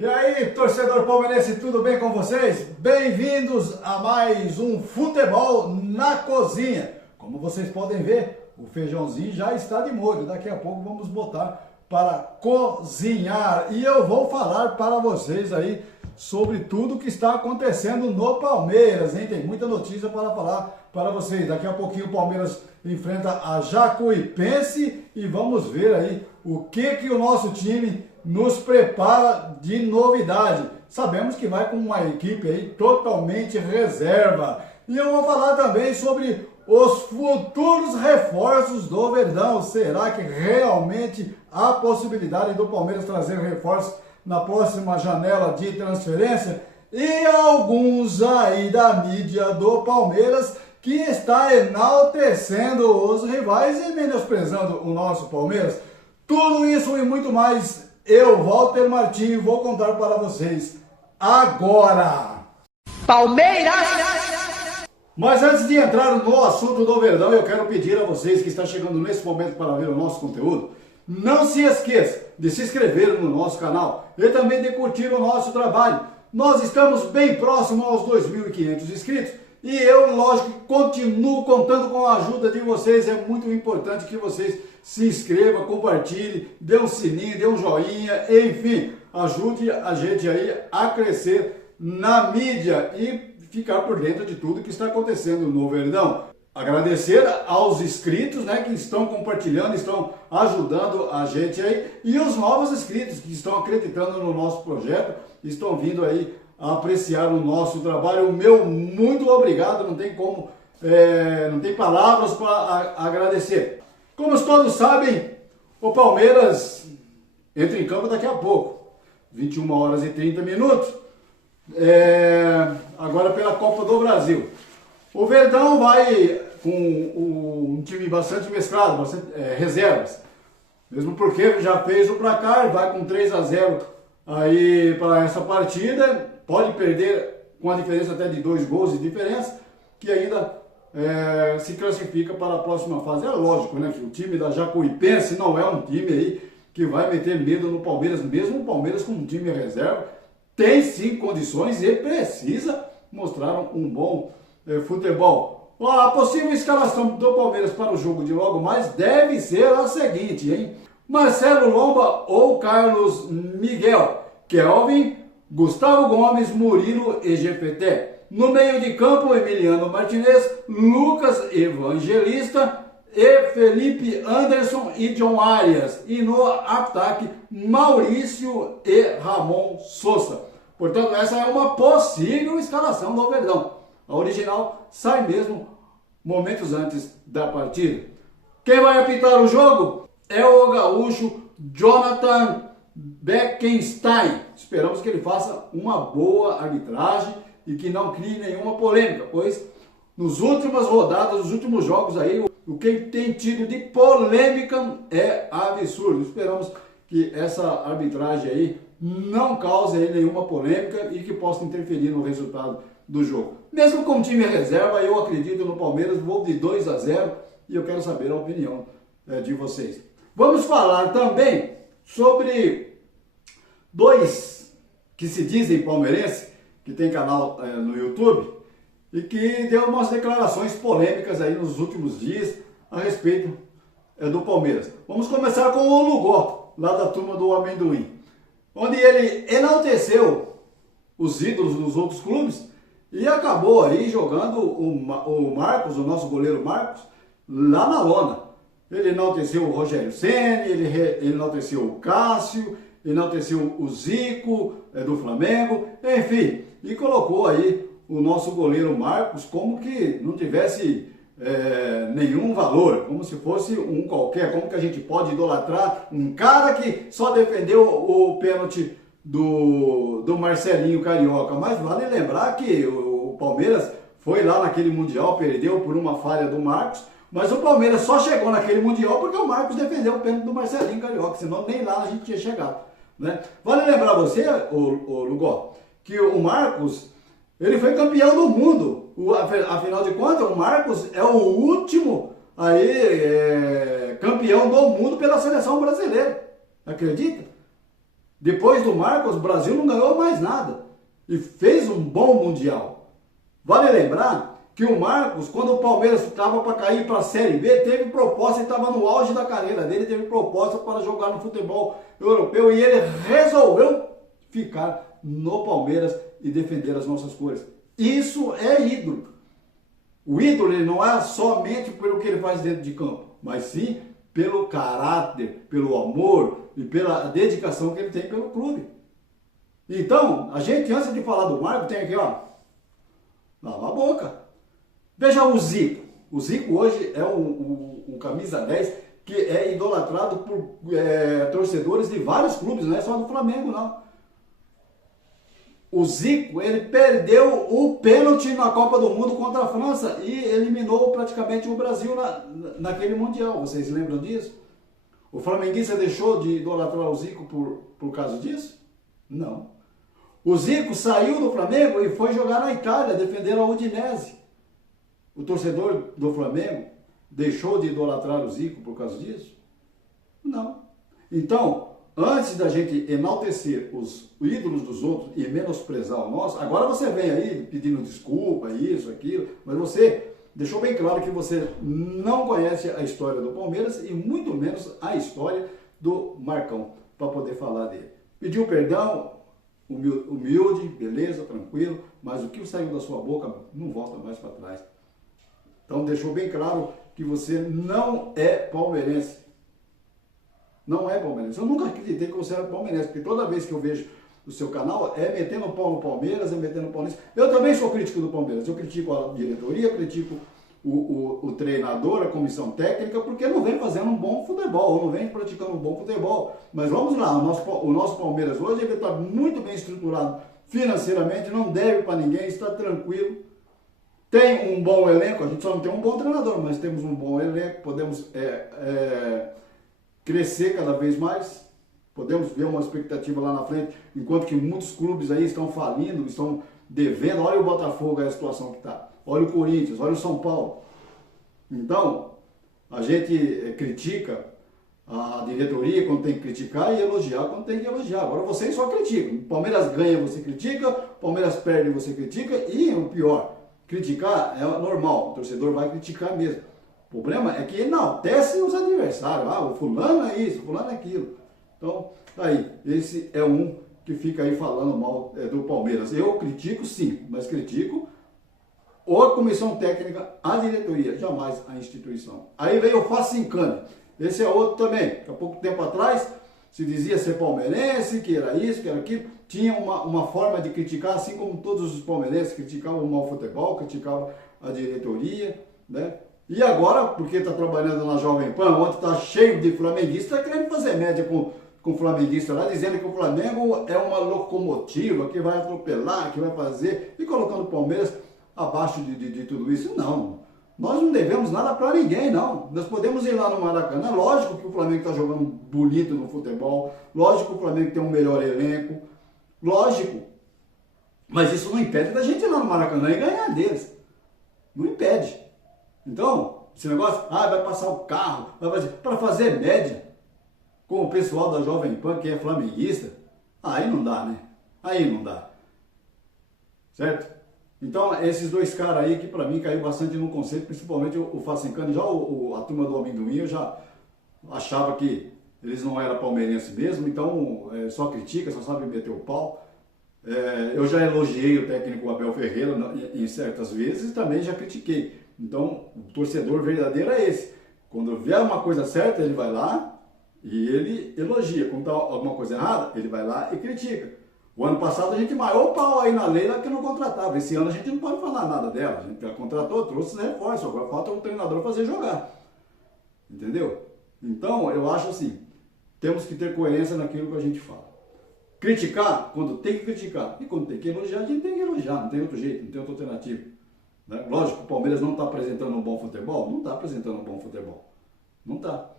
E aí, torcedor palmeirense, tudo bem com vocês? Bem-vindos a mais um Futebol na Cozinha. Como vocês podem ver, o feijãozinho já está de molho. Daqui a pouco vamos botar para cozinhar. E eu vou falar para vocês aí sobre tudo que está acontecendo no Palmeiras, hein? Tem muita notícia para falar para vocês. Daqui a pouquinho o Palmeiras enfrenta a Jacuipense e vamos ver aí o que o nosso time nos prepara de novidade. Sabemos que vai com uma equipe aí totalmente reserva. E eu vou falar também sobre os futuros reforços do Verdão. Será que realmente há possibilidade do Palmeiras trazer reforços na próxima janela de transferência? E alguns aí da mídia do Palmeiras que está enaltecendo os rivais e menosprezando o nosso Palmeiras. Tudo isso e muito mais, eu, Walter Martins, vou contar para vocês agora. Palmeiras! Mas antes de entrar no assunto do Verdão, eu quero pedir a vocês que estão chegando nesse momento para ver o nosso conteúdo, não se esqueça de se inscrever no nosso canal e também de curtir o nosso trabalho. Nós estamos bem próximo aos 2.500 inscritos e eu, lógico, continuo contando com a ajuda de vocês. É muito importante que vocês se inscrevam, compartilhem, dê um sininho, dê um joinha, enfim, ajude a gente aí a crescer na mídia e ficar por dentro de tudo que está acontecendo no Verdão. Agradecer aos inscritos, né, que estão compartilhando, estão ajudando a gente aí, e os novos inscritos que estão acreditando no nosso projeto, estão vindo aí a apreciar o nosso trabalho. O meu muito obrigado, não tem como, não tem palavras para agradecer. Como todos sabem, o Palmeiras entra em campo daqui a pouco, 21 horas e 30 minutos, agora pela Copa do Brasil. O Verdão vai com um time bastante mesclado, bastante reservas, mesmo porque já fez o placar, vai com 3-0 aí para essa partida, pode perder com a diferença até de 2 gols de diferença, que ainda se classifica para a próxima fase. É lógico, né, que o time da Jacuipense não é um time aí que vai meter medo no Palmeiras, mesmo o Palmeiras com um time reserva, tem sim condições e precisa mostrar um bom futebol. A possível escalação do Palmeiras para o jogo de logo mais deve ser a seguinte, hein? Marcelo Lomba ou Carlos Miguel, Kelvin, Gustavo Gomes, Murilo e GPT. No meio de campo, Emiliano Martinez, Lucas Evangelista e Felipe Anderson e John Arias. E no ataque, Maurício e Ramon Sousa. Portanto, essa é uma possível escalação do Verdão. A original sai mesmo momentos antes da partida. Quem vai apitar o jogo é o gaúcho Jonathan Beckenstein. Esperamos que ele faça uma boa arbitragem e que não crie nenhuma polêmica, pois nos últimas rodadas, nos últimos jogos aí, o que tem tido de polêmica é absurdo. Esperamos que essa arbitragem aí não cause aí nenhuma polêmica e que possa interferir no resultado do jogo. Mesmo com o time reserva, eu acredito no Palmeiras, vou de 2-0 e eu quero saber a opinião de vocês. Vamos falar também sobre dois que se dizem palmeirenses, que tem canal no YouTube, e que deu umas declarações polêmicas aí nos últimos dias a respeito do Palmeiras. Vamos começar com o Lugó, lá da turma do Amendoim, onde ele enalteceu os ídolos dos outros clubes e acabou aí jogando o Marcos, o nosso goleiro Marcos, lá na lona. Ele enalteceu o Rogério Ceni, ele enalteceu o Cássio, enalteceu o Zico do Flamengo, enfim, e colocou aí o nosso goleiro Marcos como que não tivesse nenhum valor, como se fosse um qualquer, como que a gente pode idolatrar um cara que só defendeu o pênalti do Marcelinho Carioca. Mas vale lembrar que o Palmeiras foi lá naquele Mundial, perdeu por uma falha do Marcos, mas o Palmeiras só chegou naquele Mundial porque o Marcos defendeu o pênalti do Marcelinho Carioca, senão nem lá a gente tinha chegado, né? Vale lembrar você, o Lugó, que o Marcos, ele foi campeão do mundo. Afinal de contas, o Marcos é o último aí, campeão do mundo pela seleção brasileira. Acredita? Depois do Marcos, o Brasil não ganhou mais nada. E fez um bom Mundial. Vale lembrar que o Marcos, quando o Palmeiras estava para cair para a Série B, teve proposta, ele estava no auge da carreira dele, teve proposta para jogar no futebol europeu e ele resolveu ficar no Palmeiras e defender as nossas cores. Isso é ídolo. O ídolo ele não é somente pelo que ele faz dentro de campo, mas sim pelo caráter, pelo amor e pela dedicação que ele tem pelo clube. Então, a gente, antes de falar do Marco, tem aqui, ó, lava a boca. Veja o Zico. O Zico hoje é um camisa 10 que é idolatrado por torcedores de vários clubes, não é só do Flamengo, não. O Zico, ele perdeu o pênalti na Copa do Mundo contra a França e eliminou praticamente o Brasil naquele Mundial. Vocês lembram disso? O flamenguista deixou de idolatrar o Zico por causa disso? Não. O Zico saiu do Flamengo e foi jogar na Itália, defender a Udinese. O torcedor do Flamengo deixou de idolatrar o Zico por causa disso? Não. Então, antes da gente enaltecer os ídolos dos outros e menosprezar o nosso, agora você vem aí pedindo desculpa, isso, aquilo, mas você deixou bem claro que você não conhece a história do Palmeiras e muito menos a história do Marcão, para poder falar dele. Pediu perdão, humilde, beleza, tranquilo, mas o que saiu da sua boca não volta mais para trás. Então deixou bem claro que você não é palmeirense. Não é palmeirense. Eu nunca acreditei que você era palmeirense, porque toda vez que eu vejo o seu canal é metendo o pau no Palmeiras, é metendo o pau nisso. Eu também sou crítico do Palmeiras. Eu critico a diretoria, critico o treinador, a comissão técnica, porque não vem fazendo um bom futebol, não vem praticando um bom futebol. Mas vamos lá, o nosso Palmeiras hoje ele está muito bem estruturado financeiramente, não deve para ninguém, está tranquilo. Tem um bom elenco, a gente só não tem um bom treinador, mas temos um bom elenco, podemos crescer cada vez mais, podemos ver uma expectativa lá na frente, enquanto que muitos clubes aí estão falindo, estão devendo. Olha o Botafogo, a situação que está, olha o Corinthians, olha o São Paulo. Então, a gente critica a diretoria quando tem que criticar e elogiar quando tem que elogiar. Agora vocês só criticam, o Palmeiras ganha, você critica, o Palmeiras perde, você critica, e o pior, criticar é normal, o torcedor vai criticar mesmo. O problema é que enaltece os adversários. Ah, o fulano é isso, o fulano é aquilo. Então, tá aí. Esse é um que fica aí falando mal do Palmeiras. Eu critico sim, mas critico ou a comissão técnica, a diretoria, jamais a instituição. Aí veio o Facincani. Esse é outro também. Há pouco tempo atrás se dizia ser palmeirense, que era isso, que era aquilo. Tinha uma forma de criticar, assim como todos os palmeirenses criticavam o mau futebol, criticavam a diretoria, né? E agora, porque está trabalhando na Jovem Pan, ontem está cheio de flamenguistas, está querendo fazer média com o flamenguista lá, dizendo que o Flamengo é uma locomotiva, que vai atropelar, que vai fazer, e colocando o Palmeiras abaixo de tudo isso. Não, nós não devemos nada para ninguém, não. Nós podemos ir lá no Maracanã, lógico que o Flamengo está jogando bonito no futebol, lógico que o Flamengo tem um melhor elenco, lógico, mas isso não impede da gente ir lá no Maracanã e ganhar deles. Não impede. Então, esse negócio, vai passar o carro, para fazer média com o pessoal da Jovem Pan, que é flamenguista, aí não dá, né? Aí não dá. Certo? Então, esses dois caras aí que para mim caiu bastante no conceito, principalmente o Facincani, já a turma do Amendoim, eu já achava que eles não eram palmeirenses mesmo, então só critica, só sabe meter o pau. Eu já elogiei o técnico Abel Ferreira em certas vezes e também já critiquei. Então, o torcedor verdadeiro é esse. Quando vê uma coisa certa, ele vai lá e ele elogia. Quando está alguma coisa errada, ele vai lá e critica. O ano passado a gente maiou o pau aí na Leila que não contratava. Esse ano a gente não pode falar nada dela. A gente já contratou, trouxe reforço. Agora falta o treinador fazer jogar. Entendeu? Então, eu acho assim, temos que ter coerência naquilo que a gente fala. Criticar quando tem que criticar. E quando tem que elogiar, a gente tem que elogiar. Não tem outro jeito, não tem outra alternativa. Né? Lógico, o Palmeiras não está apresentando um bom futebol? Não está apresentando um bom futebol. Não está.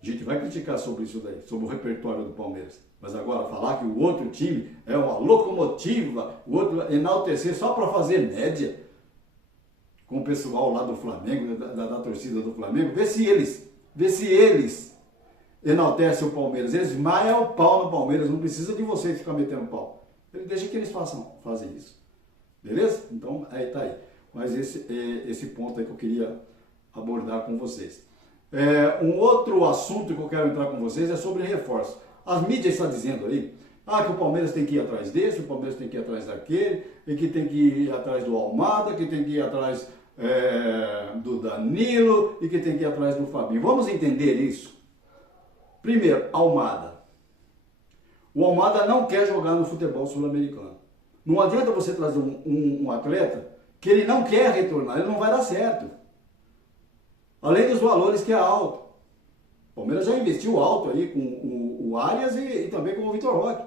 A gente vai criticar sobre isso daí, sobre o repertório do Palmeiras. Mas agora, falar que o outro time é uma locomotiva, o outro enaltecer só para fazer média com o pessoal lá do Flamengo, da torcida do Flamengo, vê se eles enaltece o Palmeiras, eles maiam o pau no Palmeiras, não precisa de vocês ficar metendo pau. Deixa que eles fazem isso. Beleza? Então, aí tá aí. Mas esse ponto aí que eu queria abordar com vocês. Um outro assunto que eu quero entrar com vocês é sobre reforço. As mídias estão dizendo aí que o Palmeiras tem que ir atrás desse, o Palmeiras tem que ir atrás daquele, e que tem que ir atrás do Almada, que tem que ir atrás do Danilo, e que tem que ir atrás do Fabinho. Vamos entender isso? Primeiro, Almada. O Almada não quer jogar no futebol sul-americano. Não adianta você trazer um atleta que ele não quer retornar, ele não vai dar certo. Além dos valores que é alto. O Palmeiras já investiu alto aí com o Arias e também com o Vitor Roque.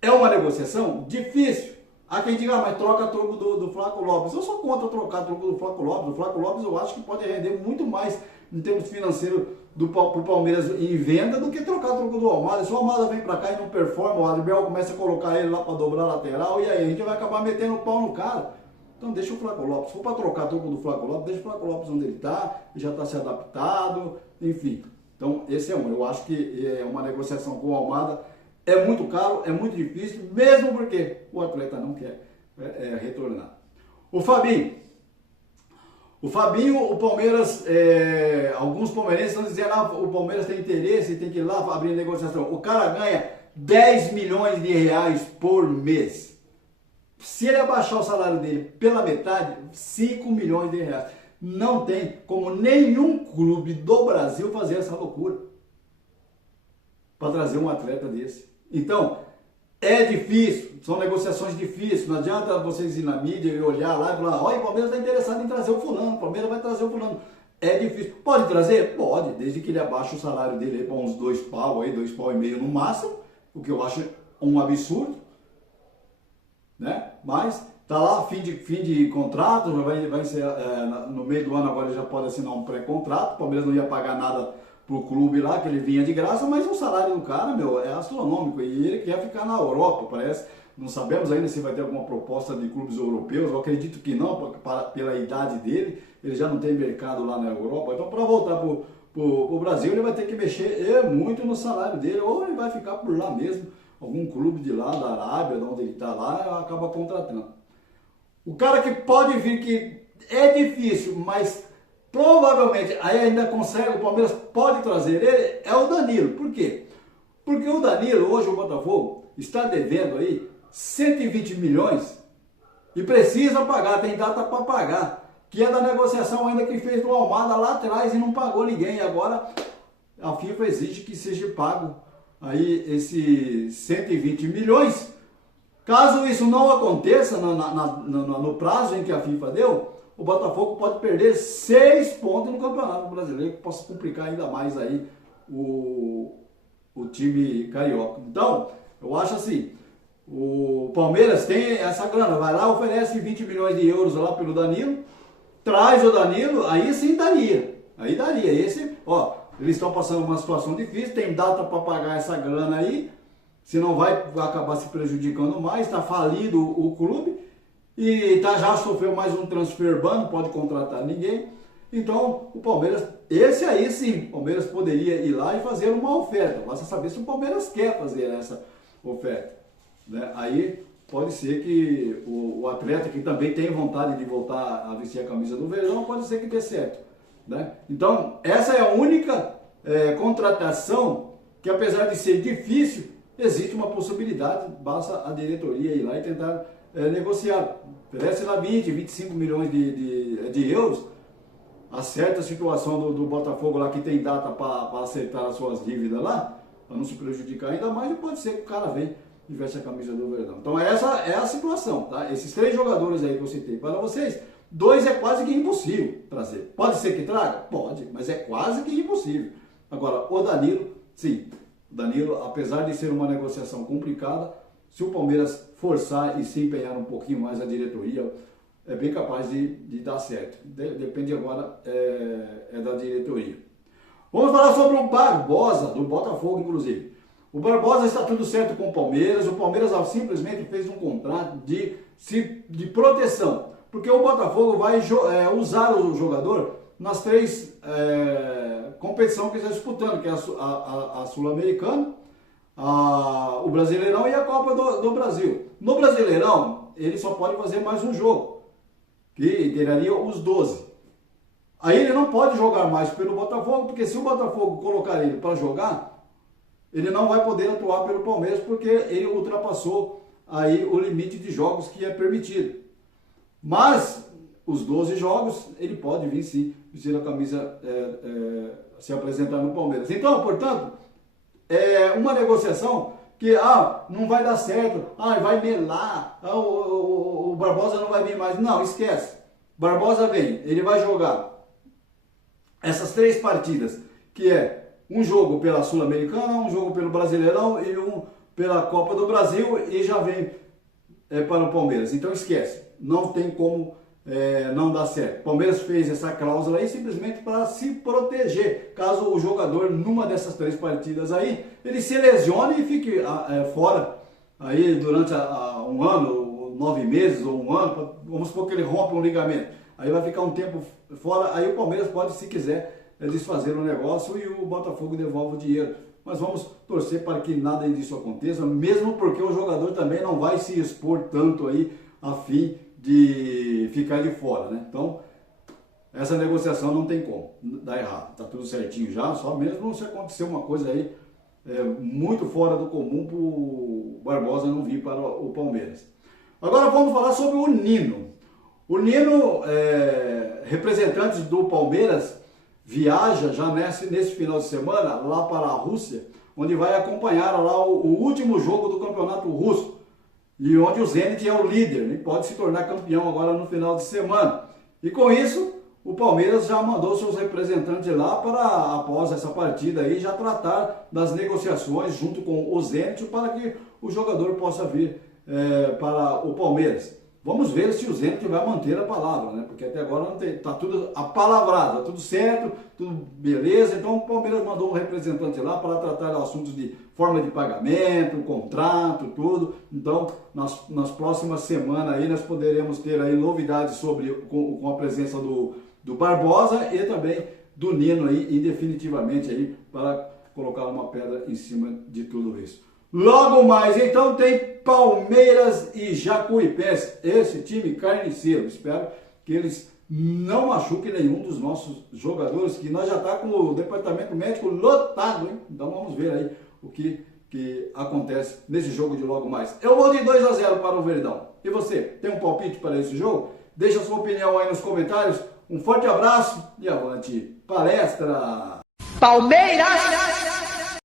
É uma negociação difícil. Há quem diga, mas troca troco do Flaco Lopes. Eu sou contra trocar troco do Flaco Lopes. O Flaco Lopes eu acho que pode render muito mais em termos financeiros para o Palmeiras em venda do que trocar troco do Almada. Se o Almada vem para cá e não performa, o Adriel começa a colocar ele lá para dobrar a lateral e aí a gente vai acabar metendo o pau no cara. Então deixa o Flaco Lopes. Se for para trocar troco do Flaco Lopes, deixa o Flaco Lopes onde ele está, já está se adaptado, enfim. Então esse é um. Eu acho que é uma negociação com o Almada. É muito caro, é muito difícil, mesmo porque o atleta não quer retornar. O Fabinho, o Palmeiras, alguns palmeirenses estão dizendo que o Palmeiras tem interesse, tem que ir lá abrir negociação. O cara ganha 10 milhões de reais por mês. Se ele abaixar o salário dele pela metade, 5 milhões de reais. Não tem como nenhum clube do Brasil fazer essa loucura para trazer um atleta desse. Então, é difícil, são negociações difíceis, não adianta vocês ir na mídia e olhar lá e falar, olha, o Palmeiras está interessado em trazer o fulano, o Palmeiras vai trazer o fulano. É difícil. Pode trazer? Pode, desde que ele abaixe o salário dele para uns 2 pau, aí, 2 pau e meio no máximo, o que eu acho um absurdo, né? Mas tá lá, fim de contrato, vai ser no meio do ano agora ele já pode assinar um pré-contrato, o Palmeiras não ia pagar nada pro clube lá, que ele vinha de graça, mas o salário do cara, é astronômico, e ele quer ficar na Europa, parece. Não sabemos ainda se vai ter alguma proposta de clubes europeus, eu acredito que não, pela idade dele, ele já não tem mercado lá na Europa, então para voltar pro Brasil ele vai ter que mexer muito no salário dele, ou ele vai ficar por lá mesmo, algum clube de lá, da Arábia, de onde ele está lá, acaba contratando. O cara que pode vir, que é difícil, mas provavelmente aí ainda consegue, o Palmeiras pode trazer ele, é o Danilo. Por quê? Porque o Danilo, hoje o Botafogo, está devendo aí 120 milhões e precisa pagar, tem data para pagar, que é da negociação ainda que fez do Almada lá atrás e não pagou ninguém. E agora a FIFA exige que seja pago aí esses 120 milhões. Caso isso não aconteça no prazo em que a FIFA deu, o Botafogo pode perder 6 pontos no Campeonato Brasileiro, que possa complicar ainda mais aí o time carioca. Então, eu acho assim, o Palmeiras tem essa grana, vai lá, oferece 20 milhões de euros lá pelo Danilo, traz o Danilo, aí sim daria. Aí daria. Eles estão passando uma situação difícil, tem data para pagar essa grana aí, senão vai acabar se prejudicando mais, está falido o clube. E já sofreu mais um transfer ban, não pode contratar ninguém. Então, o Palmeiras, esse aí sim, o Palmeiras poderia ir lá e fazer uma oferta. Basta saber se o Palmeiras quer fazer essa oferta, né? Aí pode ser que o atleta que também tem vontade de voltar a vestir a camisa do Verdão, pode ser que dê certo, né? Então, essa é a única contratação que, apesar de ser difícil, existe uma possibilidade, basta a diretoria ir lá e tentar negociar. Oferece lá 20, 25 milhões de euros, acerta a situação do Botafogo lá, que tem data para acertar as suas dívidas lá, para não se prejudicar ainda mais, e pode ser que o cara venha e veste a camisa do Verdão. Então essa é a situação, tá? Esses 3 jogadores aí que eu citei para vocês, 2 é quase que impossível trazer. Pode ser que traga? Pode, mas é quase que impossível. Agora, o Danilo, sim, o Danilo, apesar de ser uma negociação complicada, se o Palmeiras forçar e se empenhar um pouquinho mais a diretoria, é bem capaz de dar certo. Depende agora da diretoria. Vamos falar sobre o Barbosa, do Botafogo, inclusive. O Barbosa está tudo certo com o Palmeiras simplesmente fez um contrato de proteção, porque o Botafogo vai usar o jogador nas 3 competição que está disputando, que é a Sul-Americana, o Brasileirão e a Copa do Brasil. No Brasileirão, ele só pode fazer mais um jogo, que tiraria os 12. Aí ele não pode jogar mais pelo Botafogo, porque se o Botafogo colocar ele para jogar, ele não vai poder atuar pelo Palmeiras, porque ele ultrapassou aí o limite de jogos que é permitido. Mas os 12 jogos, ele pode vir sim, vestir a camisa, se apresentar no Palmeiras. Então, portanto, é uma negociação que não vai dar certo, vai melar, o Barbosa não vai vir mais. Não, esquece. Barbosa vem, ele vai jogar essas 3 partidas, que é um jogo pela Sul-Americana, um jogo pelo Brasileirão e um pela Copa do Brasil, e já vem para o Palmeiras. Então esquece, não tem como não dar certo. O Palmeiras fez essa cláusula aí simplesmente para se proteger, caso o jogador, numa dessas 3 partidas aí, ele se lesione e fique fora aí durante um ano, 9 meses ou um ano, vamos supor que ele rompa um ligamento, aí vai ficar um tempo fora, aí o Palmeiras pode, se quiser, desfazer o negócio e o Botafogo devolve o dinheiro. Mas vamos torcer para que nada disso aconteça, mesmo porque o jogador também não vai se expor tanto aí a fim de ficar de fora, né? Então, essa negociação não tem como dar errado, tá tudo certinho já, só mesmo se acontecer uma coisa aí muito fora do comum para o Barbosa não vir para o Palmeiras. Agora vamos falar sobre o Nino. O Nino, representantes do Palmeiras, viaja já nesse final de semana lá para a Rússia, onde vai acompanhar lá o último jogo do campeonato russo, e onde o Zenit é o líder, e pode se tornar campeão agora no final de semana. E com isso, o Palmeiras já mandou seus representantes lá para, após essa partida aí, já tratar das negociações junto com o Zenit para que o jogador possa vir para o Palmeiras. Vamos ver se o Zenit vai manter a palavra, né? Porque até agora está tudo apalavrado, está tudo certo, tudo beleza. Então o Palmeiras mandou um representante lá para tratar assuntos de forma de pagamento, contrato, tudo. Então nas próximas semanas aí nós poderemos ter aí novidades com a presença do Barbosa e também do Nino aí, e definitivamente aí para colocar uma pedra em cima de tudo isso. Logo mais, então, tem Palmeiras e Jacuipense, esse time carniceiro. Espero que eles não machuquem nenhum dos nossos jogadores, que nós já está com o departamento médico lotado, hein? Então vamos ver aí o que acontece nesse jogo de logo mais. Eu vou de 2-0 para o Verdão. E você, tem um palpite para esse jogo? Deixa a sua opinião aí nos comentários. Um forte abraço e avante palestra! Palmeiras!